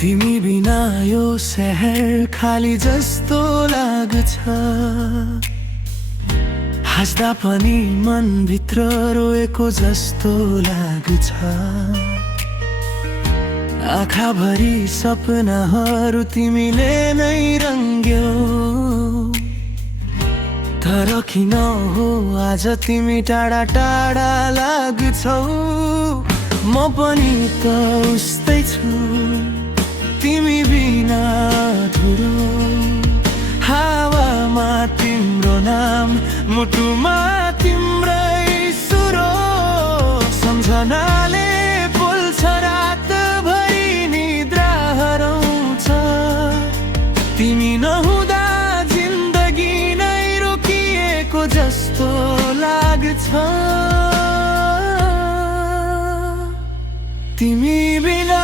तिमी बिना यो शहर खाली जस्तो लाग्छ। हाँस्दा पनि मनभित्र रोएको जस्तो लाग्छ। आँखाभरि सपनाहरू तिमीले नै रङ्ग्यौ। तर किन हो आज तिमी टाढा टाढा लाग्छौ। म पनि त उस्तै छु, तिमी बिना धुरो। हावामा तिम्रो नाम, मुटुमा तिम्रै सुरो। सम्झनाले बोल्छ रातभरि निद्रा हराउँछ। तिमी नहुँदा जिन्दगी नै रोकिएको जस्तो लाग्छ। तिमी बिना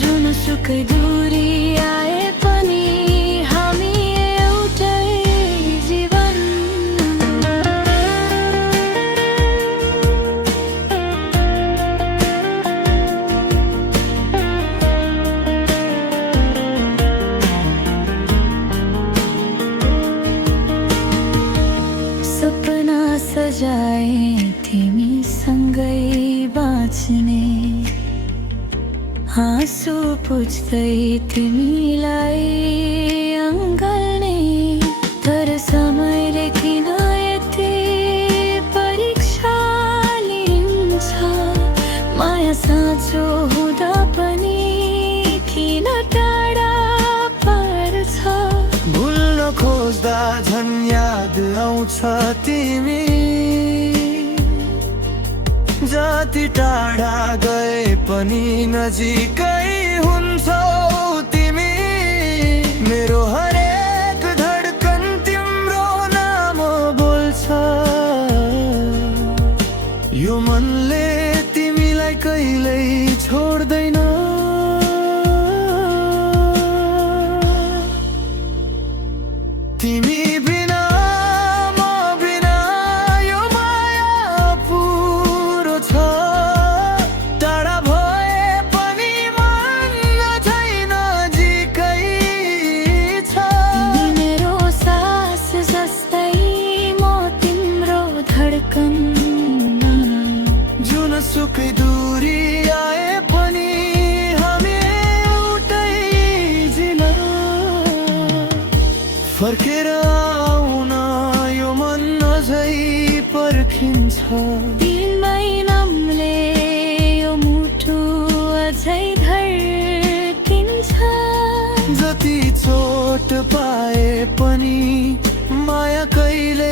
जुनसुकै दूरी आए पनि हामी एउटै जीवन। सपना सजाए तिमी सँगै बाँच्ने। आँसु पुछ्दै तिमीलाई अँगाल्ने। तर समयले किन यति परीक्षा लिन्छ। माया साँचो हुँदा पनि किन टाढा पार्छ। भुल्न खोज्दा झन् याद आउँछ तिमी। जति टाढा गए पनि नजिकै हुन्छौ तिमी। मेरो हरेक धड्कन तिम्रो नाम बोल्छ। यो मनले तिमीलाई कहिल्यै छोड्दैन। तिमी बिना जुनसुकै दूरी आए पनि हामी एउटै जिल्ला। फर्केर आउन यो मन अझै पर्खिन्छ। दिनमै नामले यो मुटु अझै धड्किन्छ। जति चोट पाए पनि माया कहिले